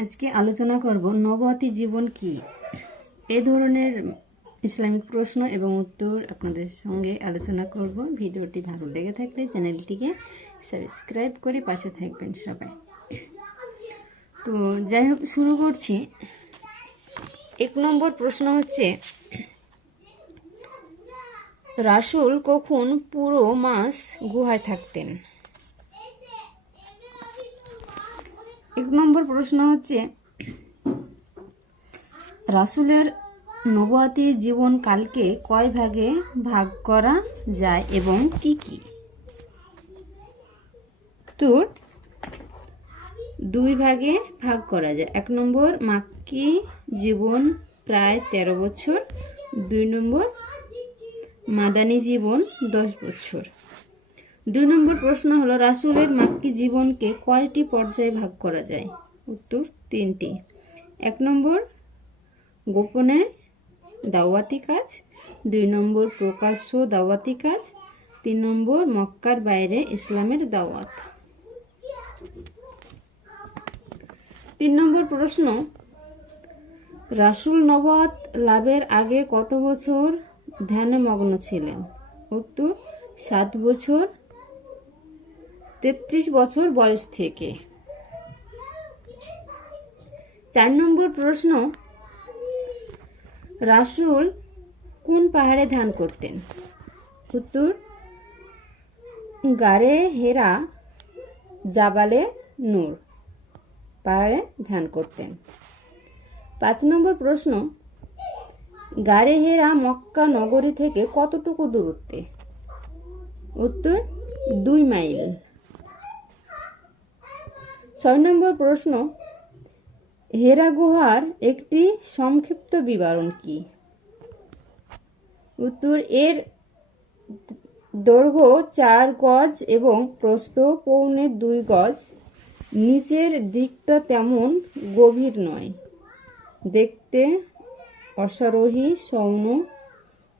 আজকে আলোচনা করব নবতী জীবন কি? এ ধরনের ইসলামিক প্রশ্ন এবং উত্তর আপনাদের সঙ্গে আলোচনা করব। ভিডিওটি ভালো লেগে থাকলে চ্যানেলটিকে সাবস্ক্রাইব করে পাশে থাকবেন সবাই। তো যাই হোক, শুরু করছি। এক নম্বর প্রশ্ন হচ্ছে, রাসুল কখন পুরো মাস গুহায় থাকতেন? এক নম্বর প্রশ্ন হচ্ছে, রাসূলের নবুয়াতি জীবন কালকে কয় ভাগে ভাগ করা যায় এবং কি কি? তোর দুই ভাগে ভাগ করা যায়। এক নম্বর, মাক্কি জীবন প্রায় তেরো বছর। দুই নম্বর, মাদানী জীবন দশ বছর। দুই নম্বর প্রশ্ন হলো, রাসূলের মাক্কি জীবনকে কয়টি পর্যায়ে ভাগ করা যায়? উত্তর, তিনটি। এক নম্বর, গোপনে দাওয়াতি কাজ। দুই নম্বর, প্রকাশ্য দাওয়াতি কাজ। তিন নম্বর, মক্কার বাইরে ইসলামের দাওয়াত। তিন নম্বর প্রশ্ন, রাসূল নবাত লাভের আগে কত বছর ধ্যানে মগ্ন ছিলেন? উত্তর, সাত বছর তেত্রিশ বছর বয়স থেকে। চার নম্বর প্রশ্ন, রাসূল কোন পাহাড়ে ধ্যান করতেন? উত্তর, গারে হেরা, জাবালে নূর পাহাড়ে ধ্যান করতেন। পাঁচ নম্বর প্রশ্ন, গারে হেরা মক্কা নগরী থেকে কতটুকু দূরত্বে? উত্তর, দুই মাইল। ছয় নম্বর প্রশ্ন, হেরা গুহার একটি সংক্ষিপ্ত বিবরণ কি? উত্তর, এর দৈর্ঘ্য চার গজ এবং প্রস্থ পৌনে দুই গজ। নিচের দিকটা তেমন গভীর নয়। দেখতে অশ্বারোহী, সৌন,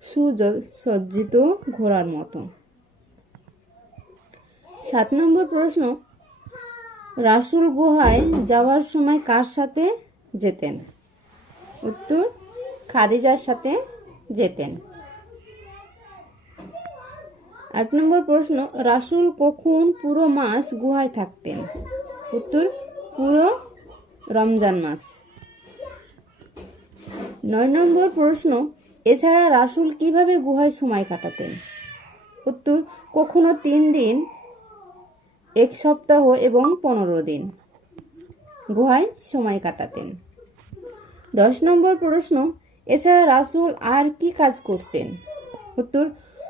সুসজ্জিত ঘোড়ার মতো। সাত নম্বর প্রশ্ন রাসূল গুহায় যাওয়ার সময় কার সাথে যেতেন? উত্তর, খাদিজার সাথে যেতেন। আট নম্বর প্রশ্ন, রাসূল কখন পুরো মাস গুহায় থাকতেন? উত্তর, পুরো রমজান মাস। নয় নম্বর প্রশ্ন, এছাড়া রাসূল কীভাবে গুহায় সময় কাটাতেন? উত্তর, কখনো তিন দিন এক সপ্তাহ এবং পনেরো দিন। গুহায় সময় কাটাতেন। দশ নম্বর প্রশ্ন, এছাড়া রাসূল আর কি কাজ করতেন? উত্তর,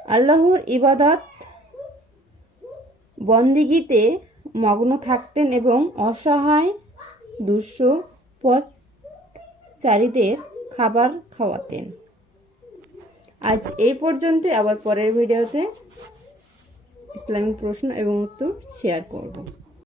আল্লাহর ইবাদত, বন্দিগিতে মগ্ন থাকতেন এবং অসহায় দুঃস্ব পথচারীদের খাবার খাওয়াতেন। আজ এই পর্যন্ত আবার পরের ভিডিওতে ইসলামিক প্রশ্ন এবং উত্তর শেয়ার করব।